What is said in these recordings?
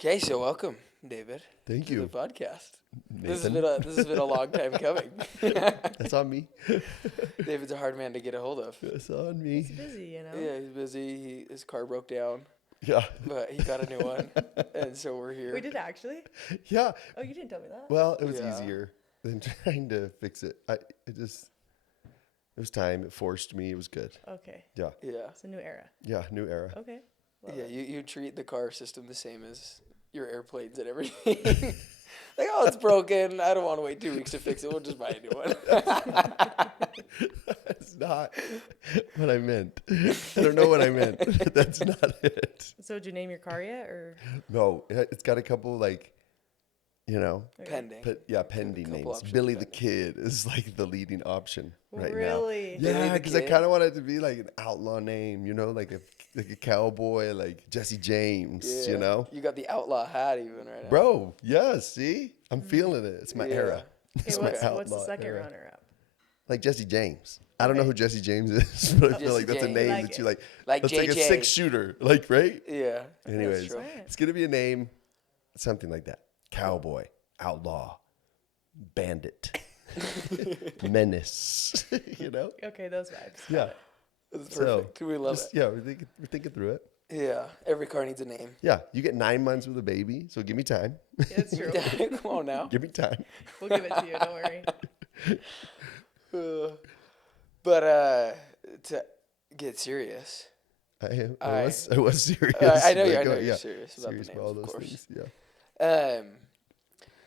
Okay, so welcome, David. Thank to you. the podcast. Nathan. This has been a long time coming. That's on me. David's a hard man to get a hold of. That's on He's me. busy, Yeah, he's busy. His car broke down, Yeah. but he got a new one, and so we're here. We did actually? Yeah. Oh, you didn't tell me that. Well, it was Yeah. easier than trying to fix it. It was time. It forced me. It was good. Okay. Yeah. Yeah, It's a new era. Yeah. New era. Okay. Love yeah. it. You treat the car system the same as your airplanes and everything. Like, oh, it's broken. I don't want to wait 2 weeks to fix it. We'll just buy a new one. That's not what I meant. I don't know what I meant. That's not it. So did you name your car yet, or? No, it's got a couple Okay. Pending. pending Couple names. options Billy the pending. Kid is like the leading option right now. Really? Billy Yeah, the because I Kid? kind of want it to be like an outlaw name, like a cowboy, like Jesse James, Yeah. You got the outlaw hat even right now. Bro, yeah, see? I'm feeling it. It's my Yeah. era. Okay, It's my what's the outlaw second era. runner-up? Like Jesse James. I don't know Okay. who Jesse James is, but I feel Jesse like that's a James. name Like that you it. like. Like That's like a JJ. 6-shooter, like, right? Yeah. Anyways, true. Right. it's going to be a name, something like that. Cowboy, outlaw, bandit, menace, Okay, those vibes. Yeah. That's So, perfect. We love just- it. Yeah, we're thinking through it. Yeah. Every car needs a name. Yeah, you get 9 months with a baby, so give me time. Yeah, it's true. Come on now. Give me time. We'll give it to you. Don't worry. But to get serious, I was serious. I know Like, you're yeah, serious about serious the about names, all of those course. things. Yeah.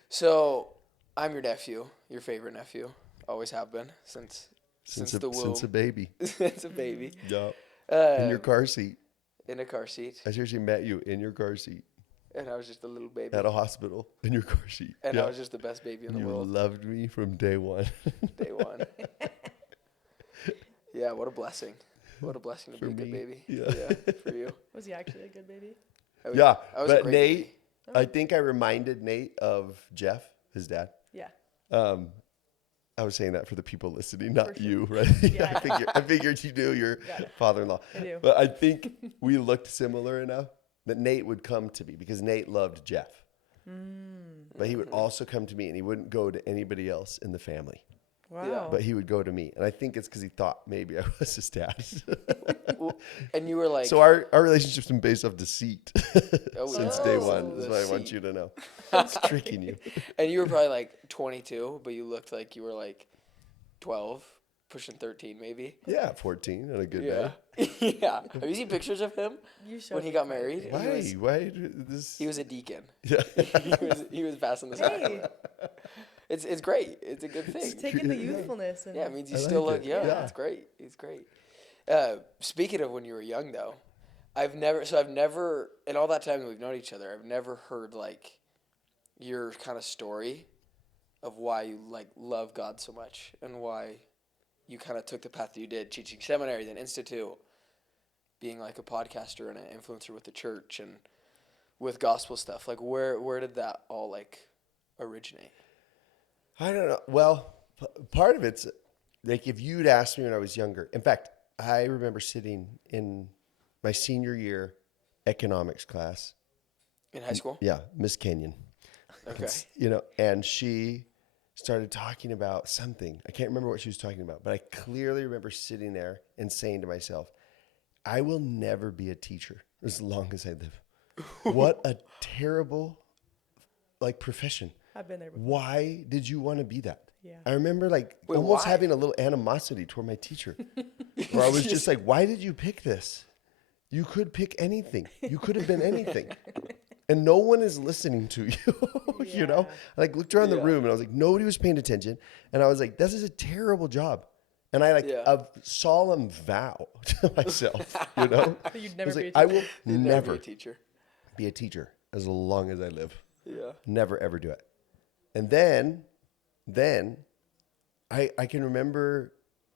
So I'm your nephew, your favorite nephew. Always have been since the womb, Since a baby. since a baby. Yeah. Um, In your car seat. in a car seat, I seriously met you in your car seat and I was just a little baby, at a hospital in your car seat. and Yeah. I was just the best baby in the You world. loved me from day one. Day one. Yeah, what a blessing. What a blessing to For be a good me, baby. yeah. For you. Was he actually a good baby? Yeah, I was a but great Nate, baby. I think I reminded Nate of Jeff, his dad. Yeah. I was saying that for the people listening, not For sure. you, right? Yeah. I figured you knew your Got it. father-in-law. I do. But I think we looked similar enough that Nate would come to me because Nate loved Jeff. But he would also come to me and he wouldn't go to anybody else in the family. Wow. But he would go to me. And I think it's because he thought maybe I was his dad. Well, and you were like, So our relationship's been based off deceit Oh, since yeah. day Oh, one. That's what I want deceit. you to know. It's tricking you. and you were probably like 22, but you looked like you were like 12, pushing 13 maybe. Yeah, 14 on a good Yeah. day. Yeah. Have you seen pictures of him You showed when he me got quite a married? few. Why? Why this? He was a deacon. Yeah. he was passing the sacrament. Hey, It's great. It's a good thing. just taking the youthfulness and Yeah, it means you I still like look it. young. Yeah. It's great. It's great. Speaking of when you were young, though, I've never, in all that time that we've known each other, I've never heard like your kind of story of why you like love God so much and why you kind of took the path that you did, teaching seminary, then institute, being like a podcaster and an influencer with the church and with gospel stuff. Like where did that all like originate? I don't know. Well, part of it's like if you'd asked me when I was younger. In fact, I remember sitting in my senior year economics class. In high school? Yeah, Miss Kenyon. Okay. And she started talking about something. I can't remember what she was talking about, but I clearly remember sitting there and saying to myself, I will never be a teacher as long as I live. What a terrible profession. I've been there before. Why did you want to be that? Yeah. I remember Wait, almost why? having a little animosity toward my teacher. Where I was just like, why did you pick this? You could pick anything. You could have been anything. And no one is listening to you, you know? I looked around the Yeah. room and I was like, nobody was paying attention. And I was like, this is a terrible job. And I a solemn vow to myself, you know? So you'd I never was be like, a I teacher. will You'd never be a teacher. be a teacher as long as I live. Yeah. Never, ever do it. And then I can remember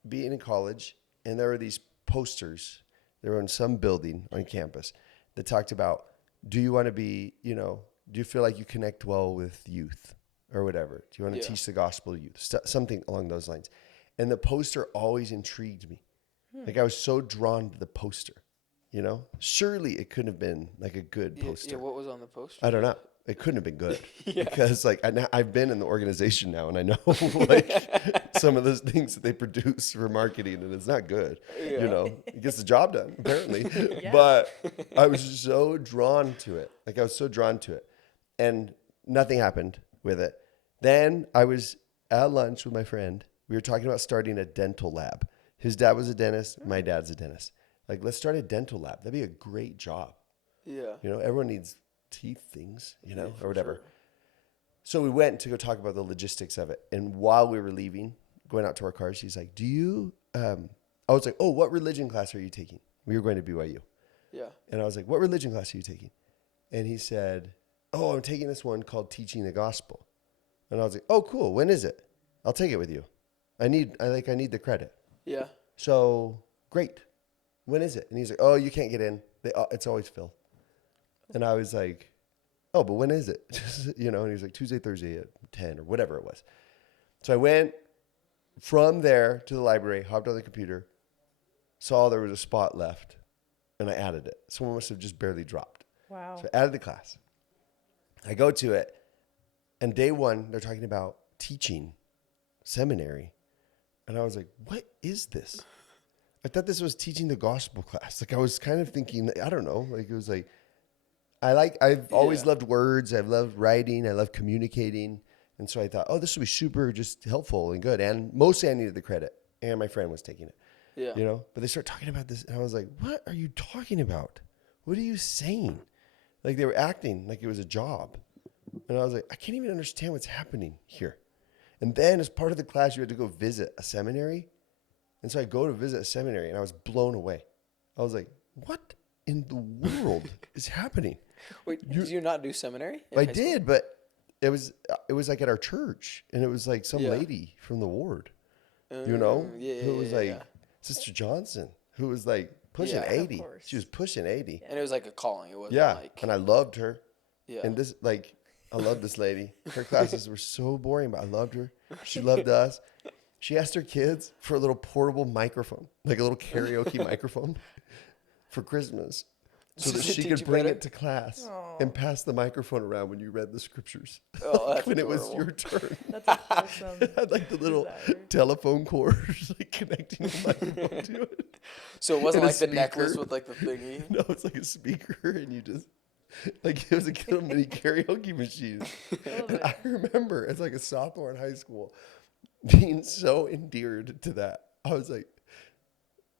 being in college and there were these posters. They were in some building on campus that talked about, do you want to be, do you feel like you connect well with youth or whatever? Do you want to Yeah. teach the gospel to youth? Something along those lines. And the poster always intrigued me. Like I was so drawn to the poster, You know, surely it couldn't have been like a good poster. Yeah, what was on the poster? I don't know. It couldn't have been good Yeah. because like I've been in the organization now and I know like some of those things that they produce for marketing and it's not good. Yeah. You know, it gets the job done apparently, Yeah. but I was so drawn to it. Like I was so drawn to it and nothing happened with it. Then I was at lunch with my friend. We were talking about starting a dental lab. His dad was a dentist. My dad's a dentist. Like, let's start a dental lab. That'd be a great job. Yeah. You know, everyone needs teeth things, you know, Yeah, or whatever. sure. So we went to go talk about the logistics of it. And while we were leaving, going out to our cars, he's like, I was like, oh, what religion class are you taking? We were going to BYU. Yeah. And I was like, what religion class are you taking? And he said, oh, I'm taking this one called Teaching the Gospel. And I was like, oh, cool. When is it? I'll take it with you. I need the credit. Yeah. So great. When is it? And he's like, oh, you can't get in. It's always filled. And I was like, oh, but when is it? You know, and he was like, Tuesday, Thursday at 10 or whatever it was. So I went from there to the library, hopped on the computer, saw there was a spot left, and I added it. Someone must have just barely dropped. Wow. So I added the class. I go to it, and day one, they're talking about teaching seminary. And I was like, what is this? I thought this was teaching the gospel class. Like I was kind of thinking, I don't know, like it was like, I've always loved words. I've loved writing. I love communicating. And so I thought, oh, this would be super just helpful and good. And mostly I needed the credit and my friend was taking it, Yeah. you know, but they start talking about this. And I was like, what are you talking about? What are you saying? Like they were acting like it was a job. And I was like, I can't even understand what's happening here. And then as part of the class, you had to go visit a seminary. And so I go to visit a seminary and I was blown away. I was like, what in the world is happening? Wait, did you not do seminary? in I high school? did, but it was like at our church and it was like some Yeah. lady from the ward, you know, Yeah, who was like yeah. Sister Johnson, who was like pushing Yeah. Of 80. course. She was pushing 80. And it was like a calling. It wasn't Yeah. like. And I loved her. Yeah. And this, like, I love this lady. Her classes were so boring, but I loved her. She loved us. She asked her kids for a little portable microphone, like a little karaoke microphone for Christmas so that To she teach could you bring better? it to class Aw. and pass the microphone around when you read the scriptures. Oh, that's when it was adorable. your turn. That's a wholesome. It had like the little desire. telephone cords like connecting the microphone to it. So it wasn't and a like the necklace speaker. with like the thingy. No, it's like a speaker and you just like it was a little mini karaoke machine. love And it. I remember as like a sophomore in high school being so endeared to that. I was like,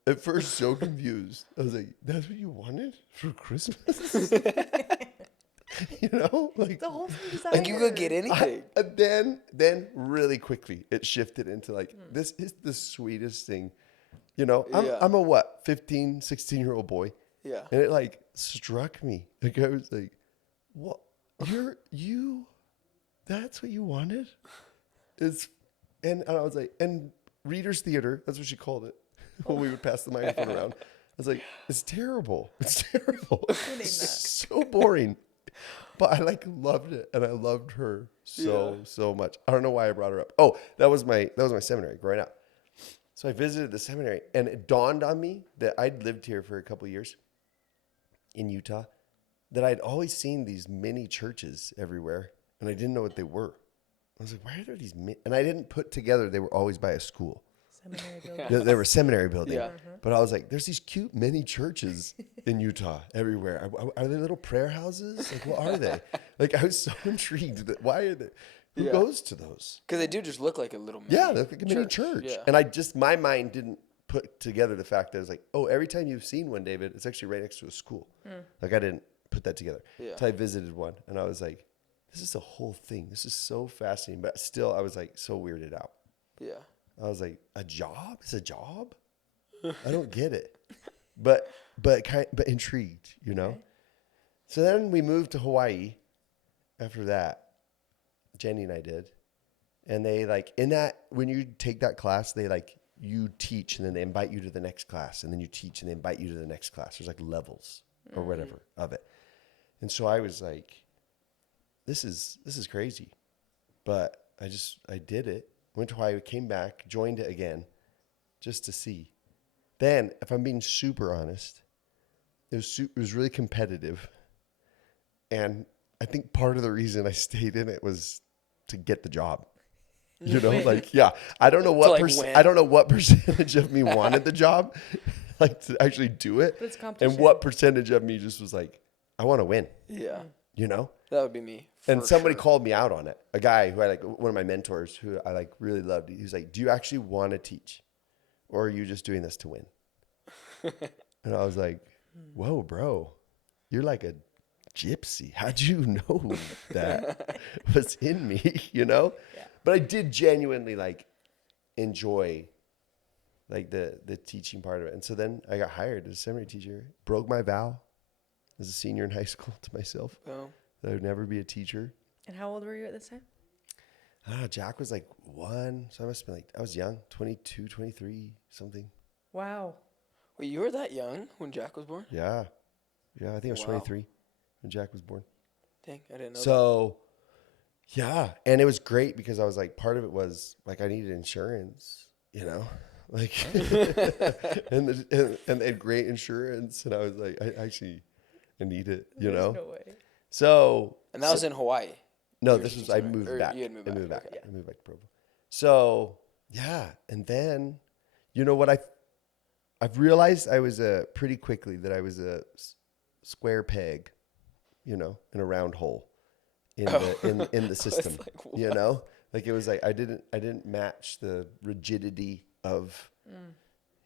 at first so confused. I was like, that's what you wanted for Christmas? You know? Like It's a wholesome desire. Like you could get anything. then really quickly it shifted into like, this is the sweetest thing. You know, Yeah. I'm a what, 15, 16-year-old boy. Yeah. And it like struck me. Like I was like, what? That's what you wanted? And I was like, and Reader's Theater, that's what she called it when we would pass the microphone around. I was like, it's terrible. It's terrible. name that. So boring. But I like loved it and I loved her so much. I don't know why I brought her up. Oh, that was my seminary growing up. So I visited the seminary and it dawned on me that I'd lived here for a couple of years in Utah, that I'd always seen these mini churches everywhere and I didn't know what they were. I was like, why are there these and I didn't put together they were always by a school. Seminary building. They were a seminary building. Yeah. But I was like, there's these cute mini churches in Utah everywhere. Are they little prayer houses? Like, what are they? Like, I was so intrigued that why are they? Who Yeah. goes to those? Because they do just look like a little mini Yeah, they're like a mini church. Yeah. And my mind didn't put together the fact that I was like, oh, every time you've seen one, David, it's actually right next to a school. Like, I didn't put that together. Yeah. So I visited one and I was like, this is a whole thing. This is so fascinating. But still, I was like so weirded out. Yeah. I was like, a job? It's a job? I don't get it. But intrigued, you know? Okay. So then we moved to Hawaii after that. Jenny and I did. And they like, in that, when you take that class, they like, you teach and then they invite you to the next class. And then you teach and they invite you to the next class. There's like levels or whatever of it. And so I was like, this is crazy. But I did it. Went to Hawaii, came back, joined it again just to see. Then, if I'm being super honest, it was really competitive, and I think part of the reason I stayed in it was to get the job. You know, Win. like, yeah, I don't know win. I don't know what percentage of me wanted the job, like to actually do it, But it's and competition. what percentage of me just was like, I want to win. Yeah. You know. That would be me. And somebody sure. called me out on it. A guy who I like, one of my mentors who I like really loved. He was like, "Do you actually want to teach, or are you just doing this to win?" And I was like, "Whoa, bro, you're like a gypsy. How'd you know that was in me?" You know. Yeah. But I did genuinely like enjoy like the teaching part of it. And so then I got hired as a seminary teacher. Broke my vow as a senior in high school to myself Oh. that I would never be a teacher. And how old were you at this time? I don't know, Jack was like 1, so I must have been like, I was young, 22, 23, something. Wow. Wait, you were that young when Jack was born? Yeah. Yeah, I think I was Wow. 23 when Jack was born. Dang, I didn't know So, yeah. And it was great because I was like, part of it was like, I needed insurance, you know? Like, and they had great insurance. And I was like, I need it, you There's know? no way. So, that. And that was in Hawaii. no, You were this was, teaching I seminary, moved or back. you had moved I back, moved back. okay. I moved back to Provo. So, yeah. And then, you know what I've realized pretty quickly that I was a square peg, you know, in a round hole in the system, like, you know, like it was like I didn't match the rigidity of,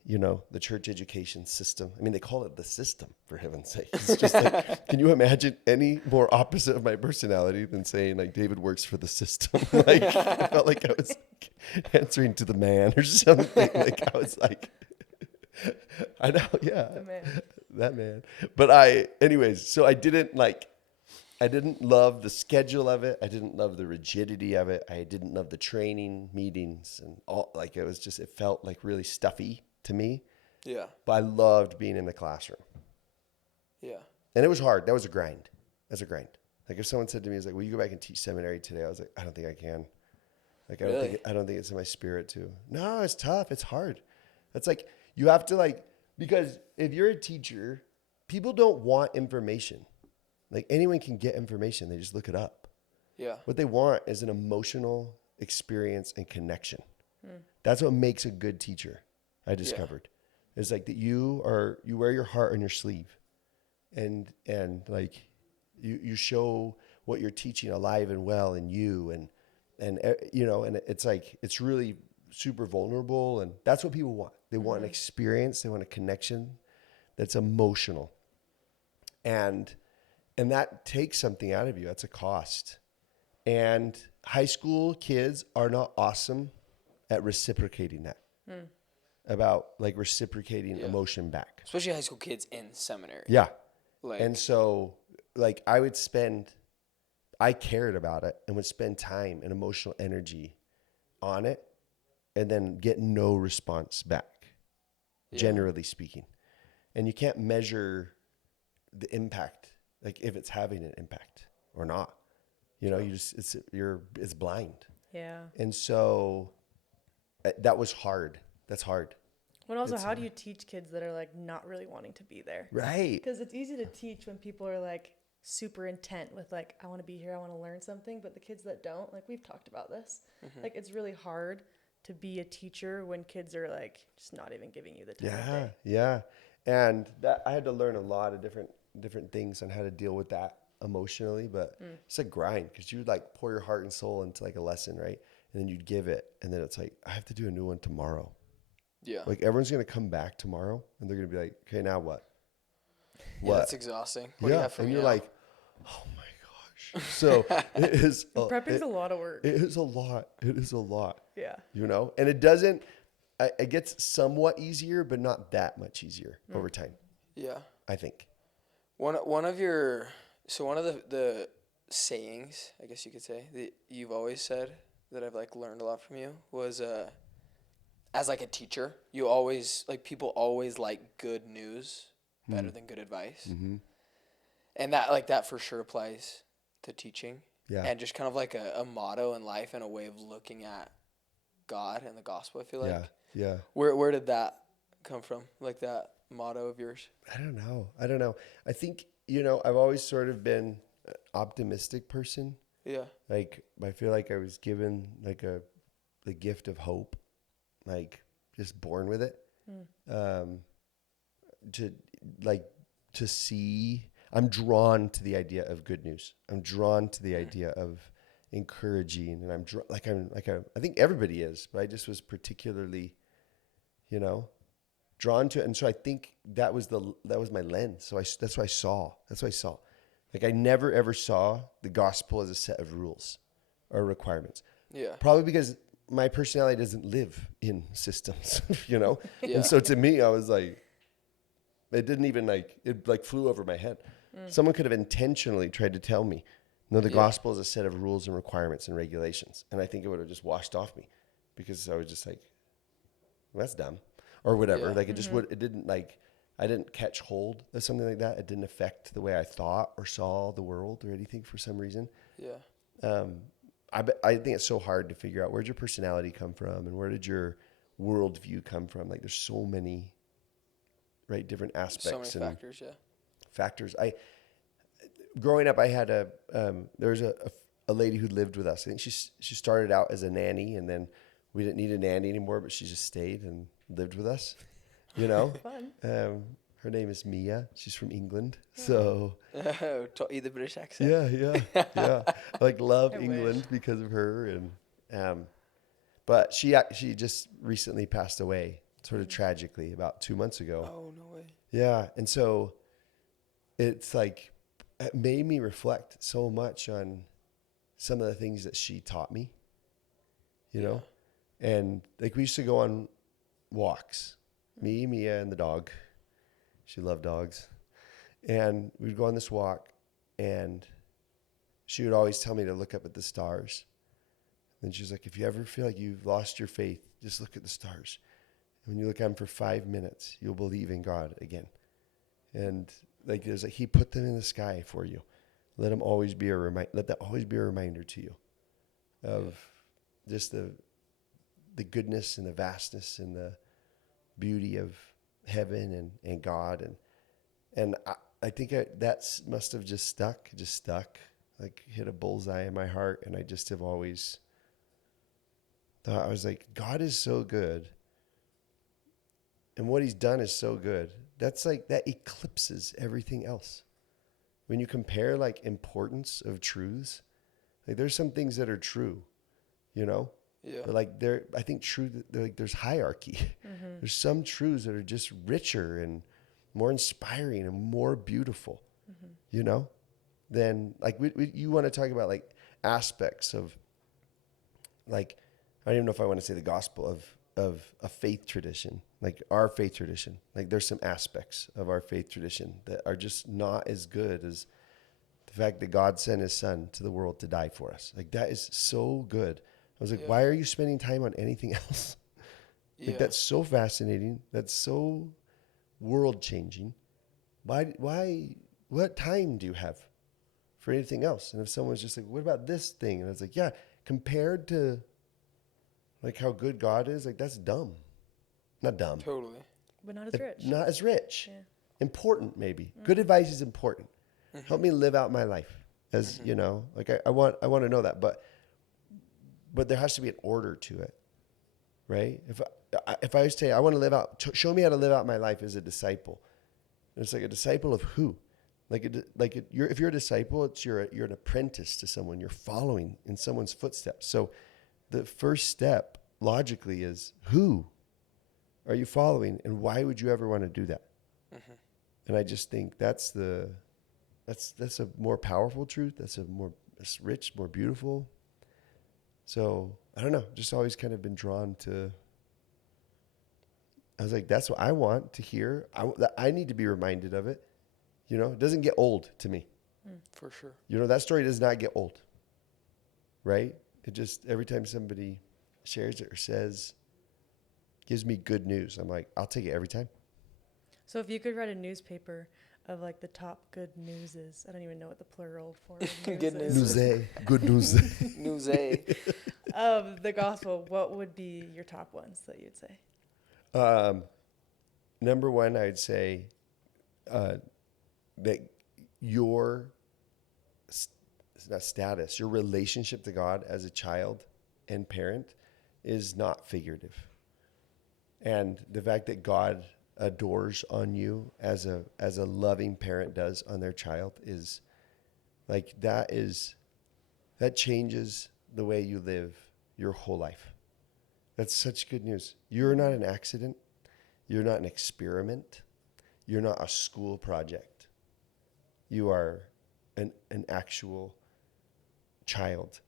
you know, the church education system. I mean, they call it the system, for heaven's sake. It's just like, can you imagine any more opposite of my personality than saying like David works for the system? Like I felt like I was answering to the man or something. Like I was like, I know, yeah, The man. that man. But anyways, so I didn't love the schedule of it. I didn't love the rigidity of it. I didn't love the training meetings and all. Like it felt like really stuffy to me. Yeah. But I loved being in the classroom, Yeah. and it was hard. That was a grind. That's a grind. Like if someone said to me, "Is like, will you go back and teach seminary today?" I was like, I don't think I can. Like Really? I don't think it's in my spirit to. No, it's tough. It's hard. It's like you have to like, because if you're a teacher, people don't want information. Like anyone can get information. They just look it up. Yeah. What they want is an emotional experience and connection. That's what makes a good teacher. I discovered. It's like that you wear your heart on your sleeve, and like you show what you're teaching alive and well in you, and you know, and it's like it's really super vulnerable, and that's what people want. They want an experience. They want a connection that's emotional, and that takes something out of you. That's a cost. And high school kids are not awesome at reciprocating that. About like reciprocating emotion back. Especially high school kids in seminary. Yeah. Like, And so like I cared about it and would spend time and emotional energy on it and then get no response back, generally speaking. And you can't measure the impact, like if it's having an impact or not. You know, it's blind. Yeah. And so that was hard. That's hard. But also, how do you teach kids that are like not really wanting to be there? Right. Because it's easy to teach when people are like super intent with like, I want to be here, I want to learn something. But the kids that don't, like we've talked about this, like it's really hard to be a teacher when kids are like just not even giving you the time of day. Yeah. And that I had to learn a lot of different things on how to deal with that emotionally, but it's a grind because you would like pour your heart and soul into like a lesson, right? And then you'd give it, and then it's like, I have to do a new one tomorrow. yeah. Like everyone's gonna come back tomorrow, and they're gonna be like, okay, now what? Yeah, that's exhausting. What do you have for and me you're now? like, oh my gosh. So it is. Prepping's a lot of work. It is a lot. It is a lot. Yeah. You know, and it doesn't. It gets somewhat easier, but not that much easier over time. Yeah. I think. One of the sayings, I guess you could say, that you've always said that I've like learned a lot from you was as like a teacher, you always like people always like good news better than good advice. Mm-hmm. And that for sure applies to teaching. Yeah. And just kind of like a motto in life and a way of looking at God and the gospel, I feel like. Yeah. Where did that come from? Like that motto of yours? I don't know. I think, I've always sort of been an optimistic person. Yeah. Like, I feel like I was given like the gift of hope, like just born with it. To like, to see, I'm drawn to the idea of good news. I'm drawn to the idea of encouraging, and I think everybody is, but I just was particularly, drawn to it. And so I think that was my lens. So that's what I saw. Like, I never ever saw the gospel as a set of rules or requirements. Yeah. Probably because my personality doesn't live in systems, Yeah. And so to me, I was like, it didn't even it flew over my head. Someone could have intentionally tried to tell me, no, the gospel is a set of rules and requirements and regulations. And I think it would have just washed off me, because I was just like, well, that's dumb or whatever. Yeah. Like, it didn't, I didn't catch hold of something like that. It didn't affect the way I thought or saw the world or anything for some reason. Yeah. I think it's so hard to figure out, where'd your personality come from and where did your worldview come from? Like, there's so many, right, different aspects So many and factors. Yeah. factors. Growing up, I had there was a lady who lived with us. I think she started out as a nanny, and then we didn't need a nanny anymore, but she just stayed and lived with us, Fun. Her name is Mia. She's from England. So Taught you the British accent. yeah. I love I England wish. because of her. And but she just recently passed away, sort of tragically, about 2 months ago. Oh, no way. Yeah. And so it's like, it made me reflect so much on some of the things that she taught me, and like, we used to go on walks, me, Mia, and the dog. She loved dogs. And we'd go on this walk, and she would always tell me to look up at the stars. And she's like, if you ever feel like you've lost your faith, just look at the stars. And when you look at them for 5 minutes, you'll believe in God again. And like, there's He put them in the sky for you. Let that always be a reminder to you of just the goodness and the vastness and the beauty of heaven and God. And I think that must have just stuck, like hit a bullseye in my heart. And I just have always thought, I was like, God is so good. And what He's done is so good. That's like, that eclipses everything else. When you compare like importance of truths, like, there's some things that are true, Yeah. but like, I think there's hierarchy. There's some truths that are just richer and more inspiring and more beautiful, than like, you want to talk about like aspects of, like, I don't even know if I want to say the gospel of a faith tradition, like our faith tradition. Like, there's some aspects of our faith tradition that are just not as good as the fact that God sent His Son to the world to die for us. Like, that is so good. I was like, why are you spending time on anything else? Like, that's so fascinating. That's so world changing. Why, what time do you have for anything else? And if someone's just like, what about this thing? And I was like, yeah, compared to like how good God is, like, that's dumb. Not dumb. Totally. But not as rich. Not as rich. Yeah. Important, maybe. Good advice is important. Help me live out my life, as like, I want to know that, but there has to be an order to it, right? If I was to say, I want to live out, show me how to live out my life as a disciple. And it's like, a disciple of who? If you're a disciple, you're an apprentice to someone. You're following in someone's footsteps. So the first step logically is, who are you following, and why would you ever want to do that? And I just think that's a more powerful truth. That's rich, more beautiful. So I don't know, just always kind of been drawn to. I was like, that's what I want to hear. I need to be reminded of it. It doesn't get old to me. For sure. That story does not get old, right? It just, every time somebody shares it or gives me good news, I'm like, I'll take it every time. So if you could write a newspaper of like the top good newses, I don't even know what the plural form of news Good is. news. Good news. News. Of the gospel, what would be your top ones that you'd say? number one, I'd say that your not status, your relationship to God as a child and parent is not figurative. And the fact that God adores on you as a loving parent does on their child is like that changes the way you live your whole life. That's such good news. You're not an accident. You're not an experiment. You're not a school project. You are an actual child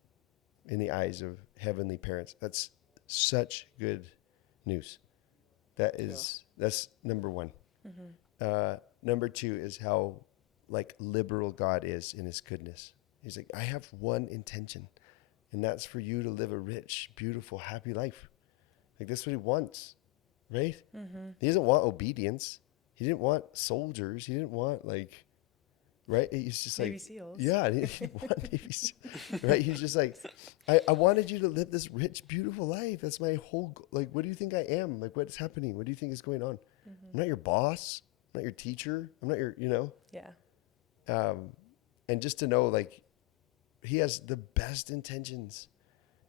in the eyes of heavenly parents. That's such good news. That's number one. Number two is how like liberal God is in his goodness. He's like, I have one intention, and that's for you to live a rich, beautiful, happy life. Like that's what he wants, right? He doesn't want obedience. He didn't want soldiers. He didn't want like, right? He's just Navy like, SEALs. yeah, he didn't want Navy SEALs, right? He's just like, I wanted you to live this rich, beautiful life. That's my whole, like, what do you think I am? Like, what's happening? What do you think is going on? I'm not your boss. I'm not your teacher. I'm not your, Yeah. and just to know, like, he has the best intentions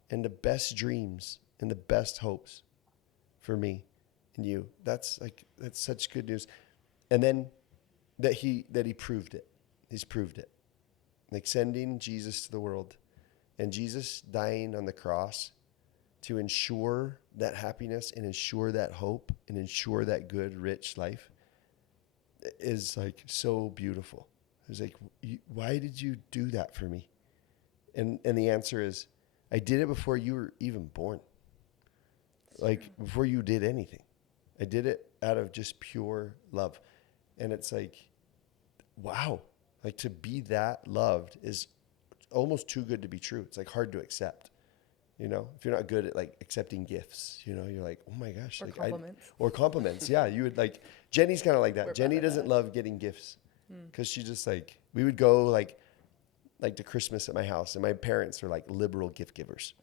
and the best dreams and the best hopes for me and you. That's such good news. And then that he proved it. He's proved it. Like sending Jesus to the world and Jesus dying on the cross to ensure that happiness and ensure that hope and ensure that good, rich life is like so beautiful. It's like, why did you do that for me? And the answer is, I did it before you were even born. Like before you did anything. I did it out of just pure love. And it's like, wow, like to be that loved is almost too good to be true. It's like hard to accept. You know, if you're not good at like accepting gifts, you know, you're like, oh my gosh. Or like compliments. Or compliments. Yeah. You would like, Jenny's kind of like that. We're Jenny bad at doesn't that. love getting gifts because she just like, we would go like to Christmas at my house and my parents are like liberal gift givers.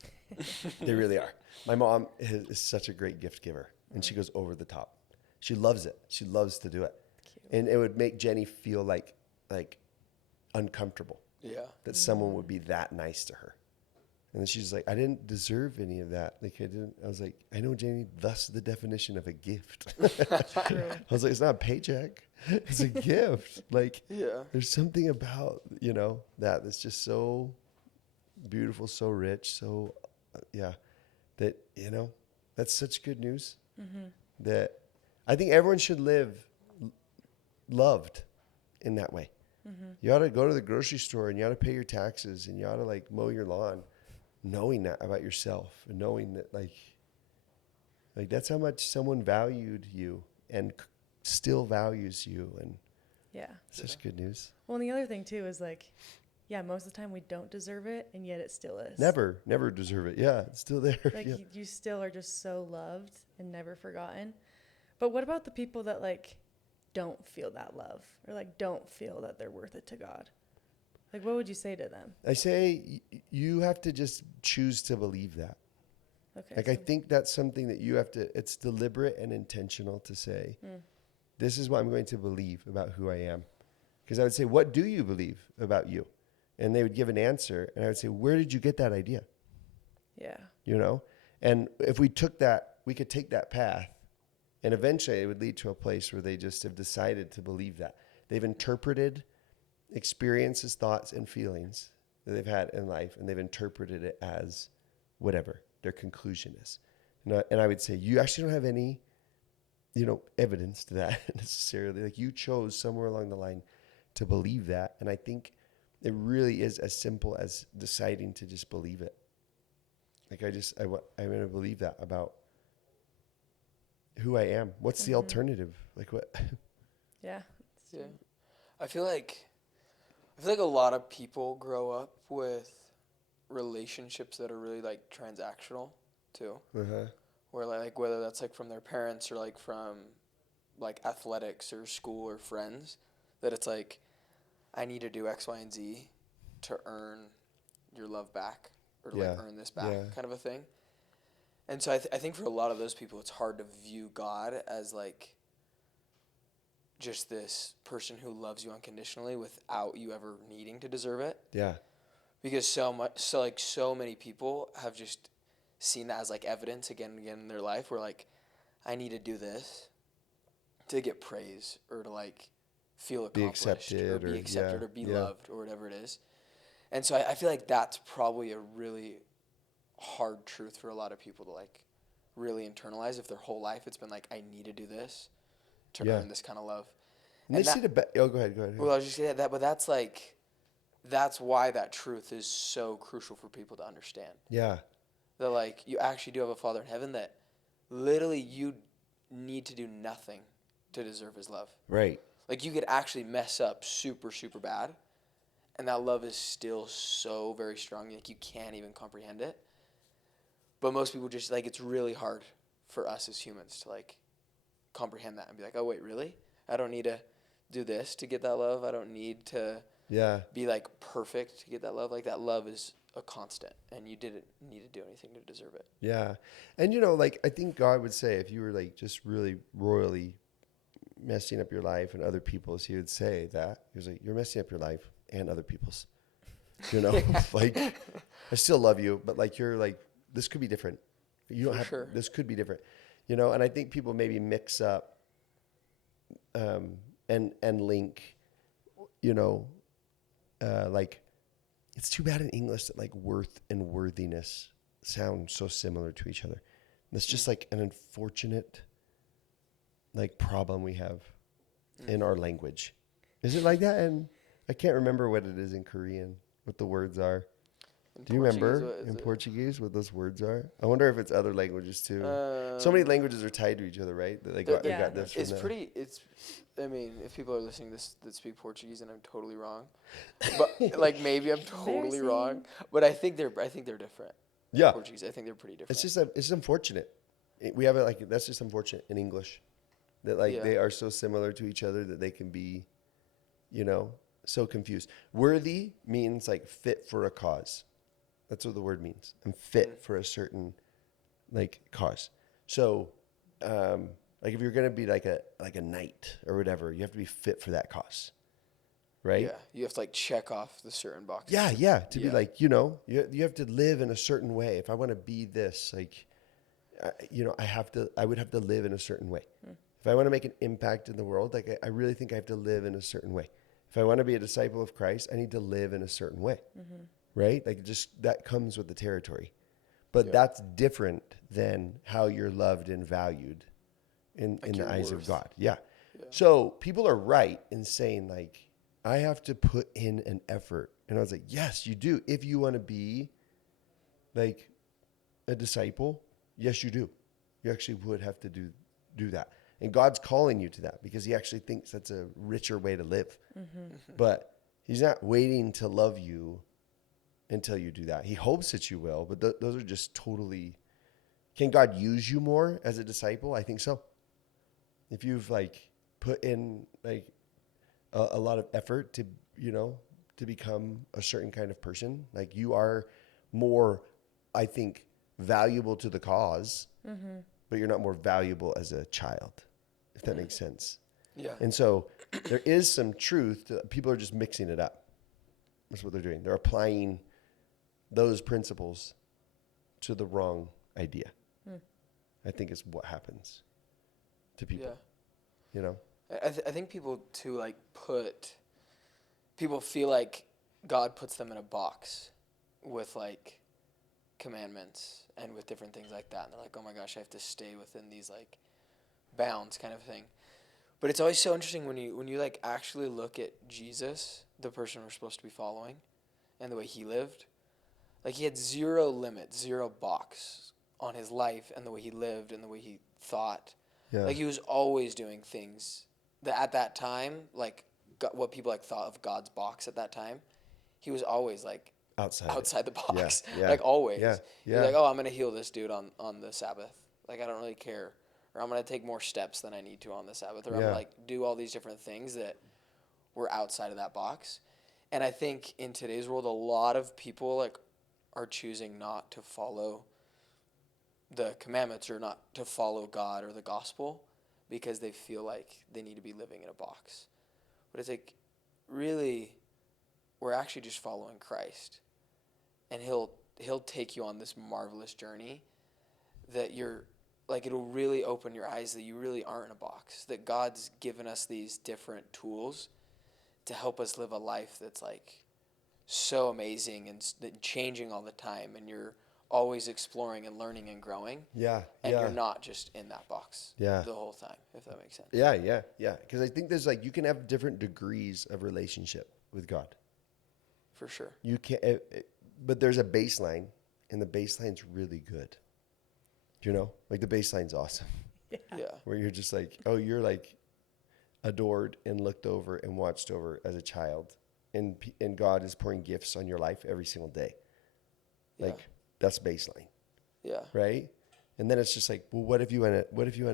They really are. My mom is such a great gift giver and she goes over the top. She loves it. She loves to do it. Cute. And it would make Jenny feel like uncomfortable Yeah. that someone would be that nice to her. And then she's like, I didn't deserve any of that. Like I was like, I know, Jenny, thus the definition of a gift. True. I was like, it's not a paycheck. It's a gift. Like Yeah. there's something about, that's just so beautiful, so rich, so that, that's such good news that I think everyone should live loved in that way. You ought to go to the grocery store and you ought to pay your taxes and you ought to like mow your lawn, knowing that about yourself and knowing that like that's how much someone valued you and still values you. And Yeah. such good news. Well, and the other thing too is like, yeah, most of the time we don't deserve it, and yet it still is. Never deserve it. Yeah, it's still there. Like Yeah. you still are just so loved and never forgotten. But what about the people that like don't feel that love or like don't feel that they're worth it to God? Like, what would you say to them? I say you have to just choose to believe that. Okay. Like, I think that's something that you have to, it's deliberate and intentional to say, this is what I'm going to believe about who I am. Because I would say, what do you believe about you? And they would give an answer. And I would say, where did you get that idea? Yeah. And if we took that, we could take that path. And eventually it would lead to a place where they just have decided to believe that. They've interpreted experiences, thoughts, and feelings that they've had in life, and they've interpreted it as whatever their conclusion is. And I would say, you actually don't have any, evidence to that necessarily. Like you chose somewhere along the line to believe that. And I think it really is as simple as deciding to just believe it. Like I'm going to believe that about who I am. What's the alternative? Like what? Yeah. Yeah. I feel like a lot of people grow up with relationships that are really like transactional too. Uh-huh. Where like whether that's like from their parents or like from like athletics or school or friends, that it's like I need to do X, Y, and Z to earn your love back or to like earn this back kind of a thing. And so I think for a lot of those people, it's hard to view God as like just this person who loves you unconditionally without you ever needing to deserve it. Yeah. Because so many people have just seen that as like evidence again and again in their life where like, I need to do this to get praise or to like feel Be accomplished accepted or be accepted yeah, or be yeah. loved or whatever it is. And so I feel like that's probably a really hard truth for a lot of people to like really internalize if their whole life it's been like, I need to do this to Yeah. earn this kind of love. And they see oh, go ahead. Well, I was just saying that, but that's why that truth is so crucial for people to understand. Yeah. That like you actually do have a Father in heaven that literally you need to do nothing to deserve his love. Right. Like you could actually mess up super, super bad, and that love is still so very strong, like you can't even comprehend it. But most people just like, it's really hard for us as humans to like comprehend that and be like, oh wait, really? I don't need to do this to get that love. I don't need to Yeah. be like perfect to get that love. Like that love is a constant, and you didn't need to do anything to deserve it. Yeah. And you know, like I think God would say if you were like just really royally messing up your life and other people's, he would say that. He was like, you're messing up your life and other people's. You know? Like I still love you, but like you're like, this could be different. You don't For have sure. this could be different. You know, and I think people maybe mix up and link, you know, like it's too bad in English that like worth and worthiness sound so similar to each other. That's just like an unfortunate like problem we have in our language. Is it like that? And I can't remember what it is in Korean, what the words are. Do you remember in Portuguese what those words are? I wonder if it's other languages too. So many languages are tied to each other, right? That they got this from that. I mean, if people are listening to this that speak Portuguese, and I'm totally wrong, but like maybe I'm totally wrong, but I think they're different. Yeah, Portuguese, I think they're pretty different. it's unfortunate. We have it like that's just unfortunate in English that like they are so similar to each other that they can be, you know, so confused. Worthy means like fit for a cause. That's what the word means. I'm fit for a certain like cause. So, like if you're gonna be like a knight or whatever, you have to be fit for that cause, right? Yeah, you have to like check off the certain boxes. Yeah. To be like, you know, you have to live in a certain way. If I want to be this, like, you know, I would have to live in a certain way. If I want to make an impact in the world, like I really think I have to live in a certain way. If I want to be a disciple of Christ, I need to live in a certain way. Right? Like just that comes with the territory. But that's different than how you're loved and valued in the eyes of God. Yeah. So people are right in saying like, I have to put in an effort. And I was like, yes, you do. If you want to be like a disciple, yes, you do. You actually would have to do that. And God's calling you to that because he actually thinks that's a richer way to live. But he's not waiting to love you until you do that. He hopes that you will, but those are just totally. Can God use you more as a disciple? I think so. If you've like put in like a lot of effort to, you know, to become a certain kind of person, like you are more, I think, valuable to the cause, but you're not more valuable as a child, if that makes sense. Yeah. And so there is some truth to, people are just mixing it up. That's what they're doing. They're applying those principles to the wrong idea. I think is what happens to people. Yeah. You know? I think people too like people feel like God puts them in a box with like commandments and with different things like that, and they're like, oh my gosh, I have to stay within these like bounds kind of thing. But it's always so interesting when you like actually look at Jesus, the person we're supposed to be following, and the way he lived. Like he had zero limit, zero box on his life and the way he lived and the way he thought. Yeah. Like he was always doing things that at that time, like what people like thought of God's box at that time, he was always like outside the box. Yeah. Like always. Yeah. He's like, oh, I'm going to heal this dude on the Sabbath. Like I don't really care. Or I'm going to take more steps than I need to on the Sabbath. Or I'm going to like do all these different things that were outside of that box. And I think in today's world, a lot of people like are choosing not to follow the commandments or not to follow God or the gospel because they feel like they need to be living in a box. But it's like, really, we're actually just following Christ. And he'll take you on this marvelous journey that you're, like, it'll really open your eyes that you really aren't in a box, that God's given us these different tools to help us live a life that's, like, so amazing and changing all the time, and you're always exploring and learning and growing. Yeah. And you're not just in that box the whole time, if that makes sense. Yeah. Because I think there's like, you can have different degrees of relationship with God. For sure. You can, but there's a baseline, and the baseline's really good. You know, like the baseline's awesome. Yeah. Where you're just like, oh, you're like adored and looked over and watched over as a child, and God is pouring gifts on your life every single day. Like that's baseline. Yeah. Right. And then it's just like, well, what if you want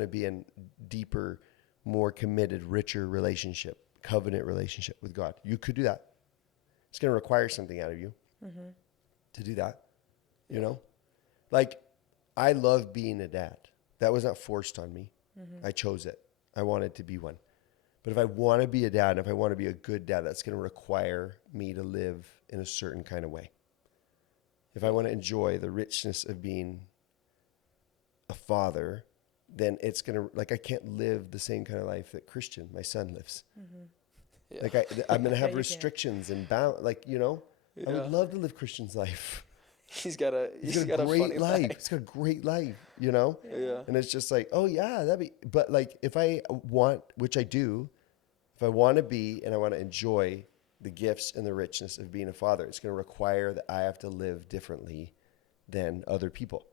to be in deeper, more committed, richer relationship, covenant relationship with God? You could do that. It's going to require something out of you to do that. You know, like I love being a dad. That was not forced on me. I chose it. I wanted to be one. But if I want to be a dad, if I want to be a good dad, that's going to require me to live in a certain kind of way. If I want to enjoy the richness of being a father, then it's going to, like, I can't live the same kind of life that Christian, my son, lives. Yeah. Like I'm going to have you restrictions and like, you know, I would love to live Christian's life. He's got a great funny life. He's got a great life, you know? Yeah. And it's just like, oh yeah, but like if I want, which I do, if I want to be and I want to enjoy the gifts and the richness of being a father, it's going to require that I have to live differently than other people.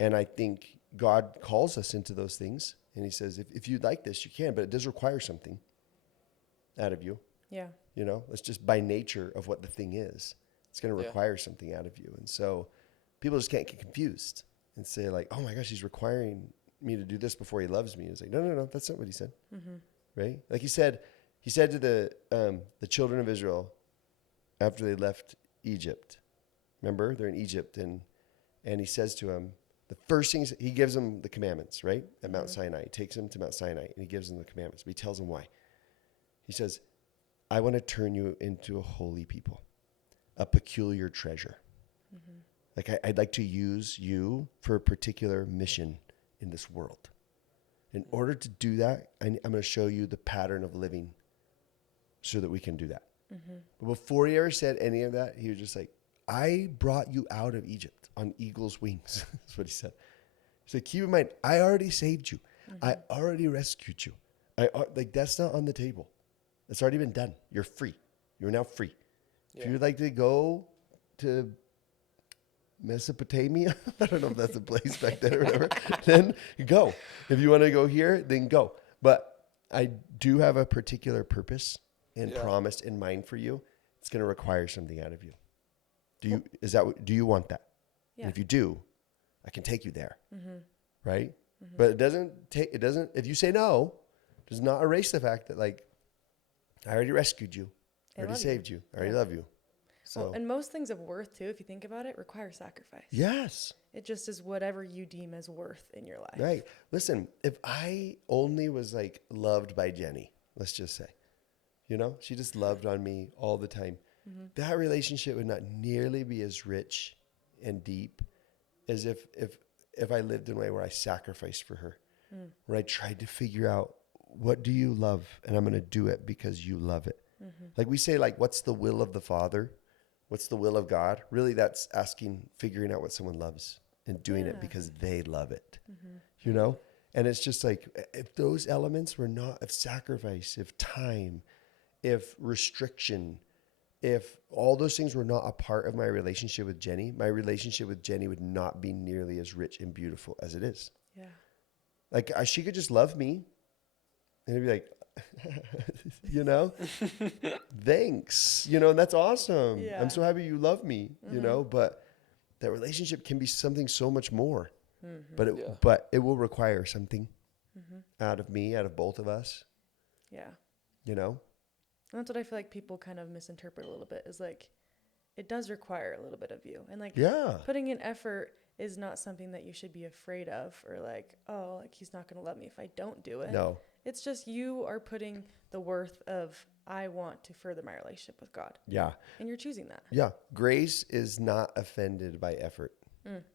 And I think God calls us into those things. And he says, if you'd like this, you can, but it does require something out of you. Yeah. You know, that's just by nature of what the thing is. It's going to require something out of you. And so people just can't get confused and say like, oh my gosh, he's requiring me to do this before he loves me. It's like, no, that's not what he said. Right? Like he said to the children of Israel after they left Egypt. Remember, they're in Egypt, and he says to them, the first things, he gives them the commandments, right? At Mount Sinai. He takes them to Mount Sinai and he gives them the commandments, but he tells them why. He says, I want to turn you into a holy people, a peculiar treasure. Like I'd like to use you for a particular mission in this world. In order to do that, I'm going to show you the pattern of living so that we can do that. But before he ever said any of that, he was just like, I brought you out of Egypt on eagle's wings. That's what he said. He said, keep in mind, I already saved you. I already rescued you. Like that's not on the table. It's already been done. You're free. You're now free. If you'd like to go to Mesopotamia, I don't know if that's a place back there or whatever, then go. If you want to go here, then go. But I do have a particular purpose and promise in mind for you. It's going to require something out of you. Do you want that? Yeah. And if you do, I can take you there. Right? But it doesn't, if you say no, it does not erase the fact that like, I already rescued you. I already saved you. I already love you. So, Well, and most things of worth too, if you think about it, require sacrifice. yes. It just is whatever you deem as worth in your life. Right. Listen, if I only was like loved by Jenny, let's just say, you know, she just loved on me all the time. That relationship would not nearly be as rich and deep as if I lived in a way where I sacrificed for her, where I tried to figure out, what do you love? And I'm going to do it because you love it. Like we say, like, what's the will of the Father? What's the will of God? Really, that's figuring out what someone loves and doing it because they love it, you know? And it's just like, if those elements were not, if sacrifice, if time, if restriction, if all those things were not a part of my relationship with Jenny, my relationship with Jenny would not be nearly as rich and beautiful as it is. Yeah. Like she could just love me and it'd be like, you know, thanks, you know, and that's awesome. Yeah. I'm so happy you love me, you know, but that relationship can be something so much more, but it will require something out of me, out of both of us. Yeah. You know? And that's what I feel like people kind of misinterpret a little bit, is like, it does require a little bit of you. And like Yeah. putting in effort is not something that you should be afraid of, or like, oh, like he's not going to love me if I don't do it. No. It's just you are putting the worth of, I want to further my relationship with God. Yeah. And you're choosing that. Yeah. Grace is not offended by effort.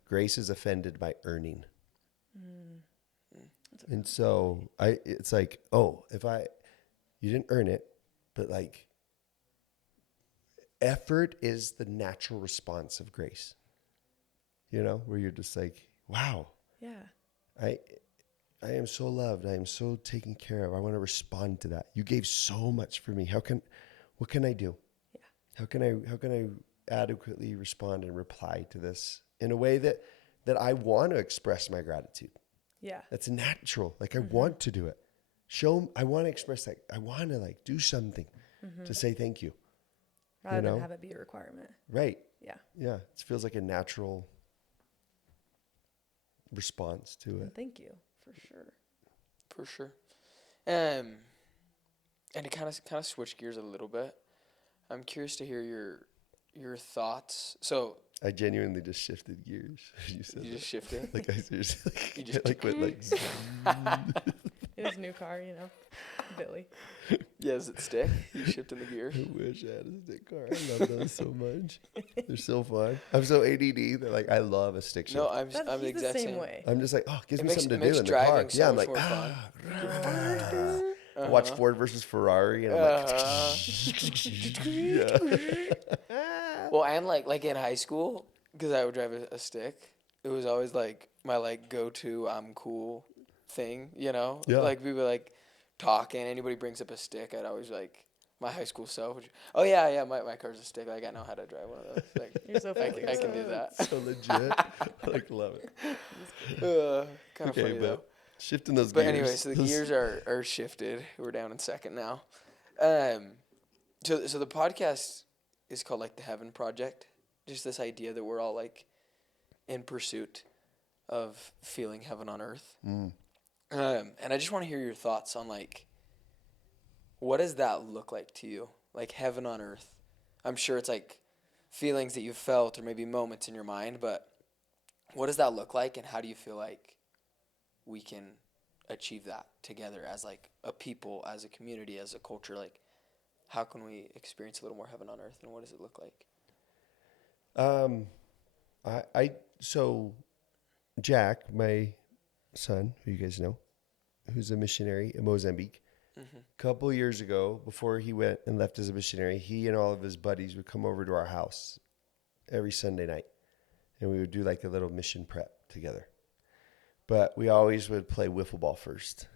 Grace is offended by earning. And so it's like, oh, you didn't earn it, but like effort is the natural response of grace. You know, where you're just like, wow. Yeah. I am so loved. I am so taken care of. I want to respond to that. You gave so much for me. What can I do? Yeah. How can I adequately respond and reply to this in a way that I want to express my gratitude? Yeah. That's natural. Like I want to do it. I want to express that. I want to like do something to say thank you. Rather you know? than have it be a requirement. Right. Yeah. Yeah. It feels like a natural response to it. And thank you, for sure. For sure. And to kind of switch gears a little bit, I'm curious to hear your thoughts. So I genuinely just shifted gears. You said you that. just shifted. Like I seriously, You just like went like. His new car, you know, Billy. Yeah, does it stick? You shifting the gears. I wish I had a stick car. I love those so much. They're so fun. I'm so ADD that like I love a stick shift. No, I'm He's the the exact same same way. I'm just like, oh, it gives It me makes- something it to do makes in the car. driving so Yeah, I'm much like, more fun. Watch Ford versus Ferrari, and I'm like, Well, and like in high school, because I would drive a stick, it was always like my like go-to I'm cool thing, you know? Yeah. Like we were like talking, anybody brings up a stick, I'd always like my high school self would, oh yeah, my car's a stick, like I know how to drive one of those. Like You're so full of I can do yourself. that. so legit. I like love it. Kind of Okay, funny though. but shifting those But gears. anyway, so the gears are shifted. We're down in second now. So the podcast is called like the Heaven Project. Just this idea that we're all like in pursuit of feeling heaven on earth. And I just want to hear your thoughts on like, what does that look like to you? Like heaven on earth. I'm sure it's like feelings that you've felt or maybe moments in your mind, but what does that look like, and how do you feel like we can achieve that together as like a people, as a community, as a culture? Like, how can we experience a little more heaven on earth, and what does it look like? So Jack, my son, who you guys know, who's a missionary in Mozambique, a couple of years ago, before he went and left as a missionary, he and all of his buddies would come over to our house every Sunday night, and we would do like a little mission prep together. But we always would play wiffle ball first.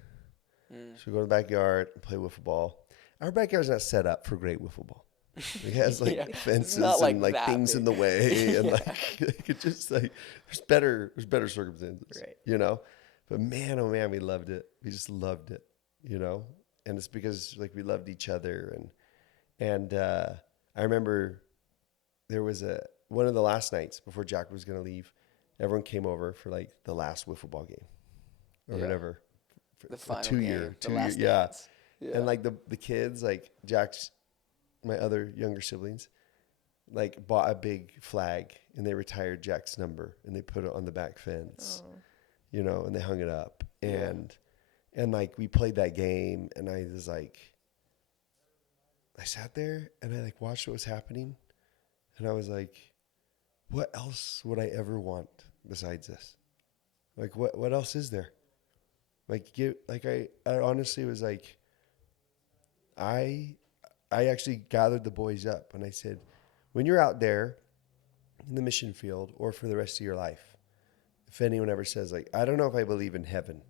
So we go to the backyard and play wiffle ball. Our backyard's not set up for great wiffle ball. It has like Yeah, fences not like and like that things in big. the way, and like it just like there's better circumstances, Right. you know. But man, oh man, we loved it. We just loved it, you know. And it's because like we loved each other, and I remember there was one of the last nights before Jack was gonna leave. Everyone came over for like the last wiffle ball game or Yeah. whatever. The final two game, year, the last yeah. dance. Yeah. And like the kids, like Jack's, my other younger siblings, like bought a big flag and they retired Jack's number and they put it on the back fence, you know, and they hung it up. Yeah. And like we played that game, and I was like, I sat there and I like watched what was happening, and I was like, what else would I ever want besides this? Like what else is there? I honestly was like, I actually gathered the boys up and I said, when you're out there in the mission field or for the rest of your life, if anyone ever says like, I don't know if I believe in heaven,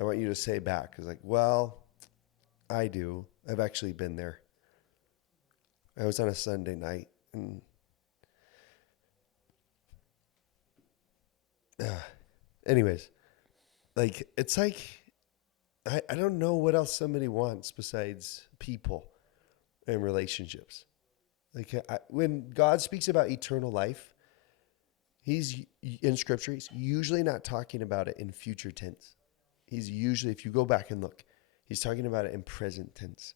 I want you to say back, it's like, well, I do. I've actually been there. I was on a Sunday night, and anyways, like, it's like, I don't know what else somebody wants besides people and relationships. Like when God speaks about eternal life, he's in scripture, he's usually not talking about it in future tense. He's usually, if you go back and look, he's talking about it in present tense.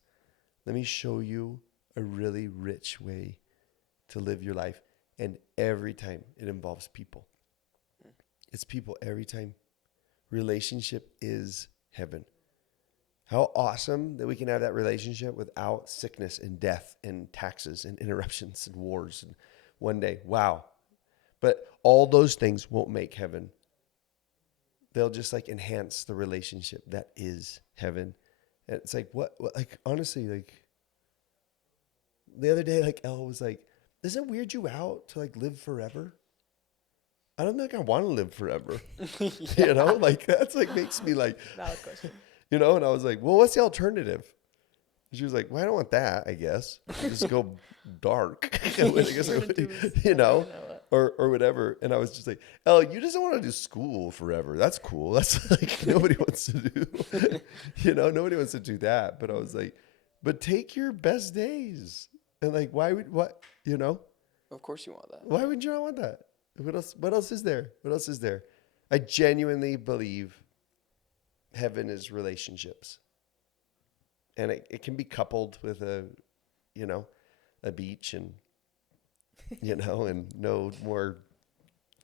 Let me show you a really rich way to live your life. And every time it involves people. It's people every time. Relationship is heaven. How awesome that we can have that relationship without sickness and death and taxes and interruptions and wars. And one day, wow. But all those things won't make heaven. They'll just like enhance the relationship that is heaven. And it's like, what like, honestly, like the other day, like Elle was like, doesn't it weird you out to like live forever? I don't think I want to live forever. You know, like that's like makes me like, Valid question. you know, and I was like, well, what's the alternative? She was like, well, I don't want that, I guess. Just go dark. I guess you know, or whatever. And I was just like, oh, you just don't want to do school forever. That's cool. That's like nobody wants to do. You know, nobody wants to do that. But I was like, but take your best days. And like, why would what? You know? Of course you want that. Why would you not want that? What else? What else is there? What else is there? I genuinely believe heaven is relationships, and it can be coupled with a beach and and no more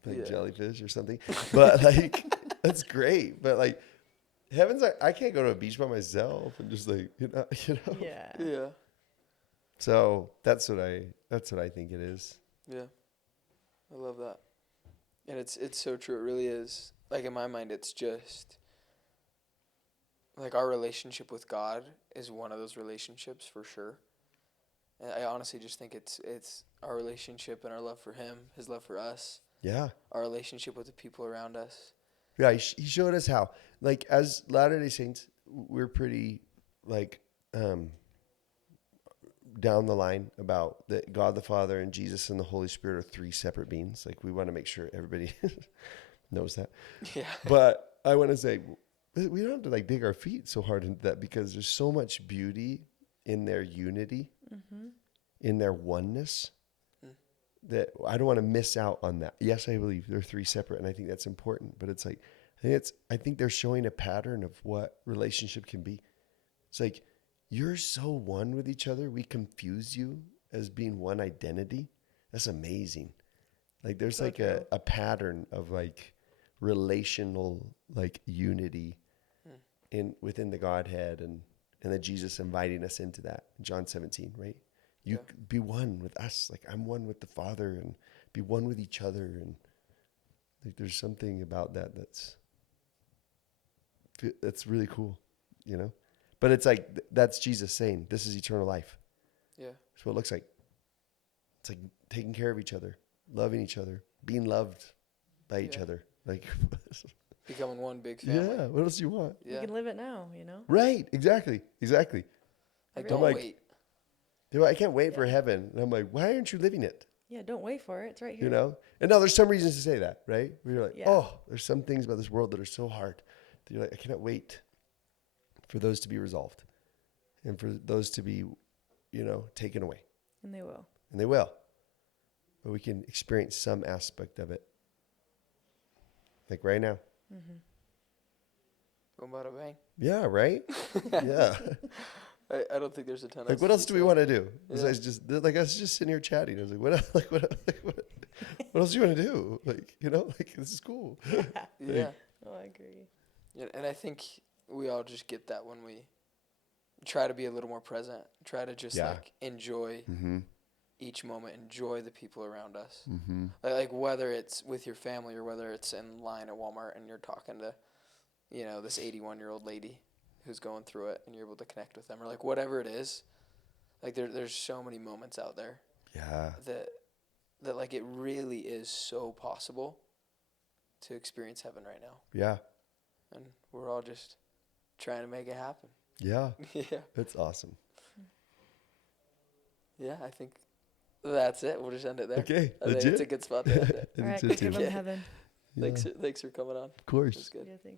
like jellyfish or something. But like that's great. But like heaven's like I can't go to a beach by myself and just like Yeah. Yeah. So that's what I think it is. Yeah. I love that. And it's so true. It really is. Like in my mind, it's just like our relationship with God is one of those relationships for sure. And I honestly just think it's our relationship and our love for Him, His love for us. Yeah. Our relationship with the people around us. Yeah, he showed us how. Like as Latter-day Saints, we're pretty like down the line about that God the Father and Jesus and the Holy Spirit are three separate beings. Like we want to make sure everybody knows that. Yeah. But I want to say we don't have to like dig our feet so hard into that because there's so much beauty in their unity, in their oneness, that I don't want to miss out on that. Yes, I believe they're three separate, and I think that's important. But it's like I think they're showing a pattern of what relationship can be. It's like you're so one with each other, we confuse you as being one identity. That's amazing. Like there's so like a pattern of like relational like unity within the Godhead and that Jesus inviting us into that. John 17, right? You be one with us, like I'm one with the Father, and be one with each other. And like there's something about that that's really cool, you know? But it's like, that's Jesus saying, this is eternal life. Yeah. That's what it looks like. It's like taking care of each other, loving each other, being loved by each other. Like becoming one big family. Yeah. What else do you want? Yeah. You can live it now, you know? Right. Exactly. Like, don't like, wait. I can't wait for heaven. And I'm like, why aren't you living it? Yeah, don't wait for it. It's right here. You know? And now there's some reasons to say that, right? Where you're like, oh, there's some things about this world that are so hard that you're like, I cannot wait for those to be resolved and for those to be, taken away. And they will. And they will. But we can experience some aspect of it. Like right now. Mm-hmm. Go bada bang. Yeah, right? Yeah. I don't think there's a ton. Like, what else do we want to do? Besides just like us just sitting here chatting. I was like, what else do you want to do? Like, this is cool. Yeah. Oh, I agree. Yeah, and I think we all just get that when we try to be a little more present. Try to just like enjoy each moment, enjoy the people around us. Mm-hmm. Like whether it's with your family or whether it's in line at Walmart and you're talking to, this 81-year-old lady who's going through it and you're able to connect with them, or like whatever it is. Like there's so many moments out there. Yeah. That like it really is so possible to experience heaven right now. Yeah. And we're all just trying to make it happen. Yeah. Yeah. That's awesome. Yeah, I think that's it. We'll just end it there. Okay. I think it's a good spot to end it. All right, give them heaven. Thanks for coming on. Of course. It was good. Yeah, thanks.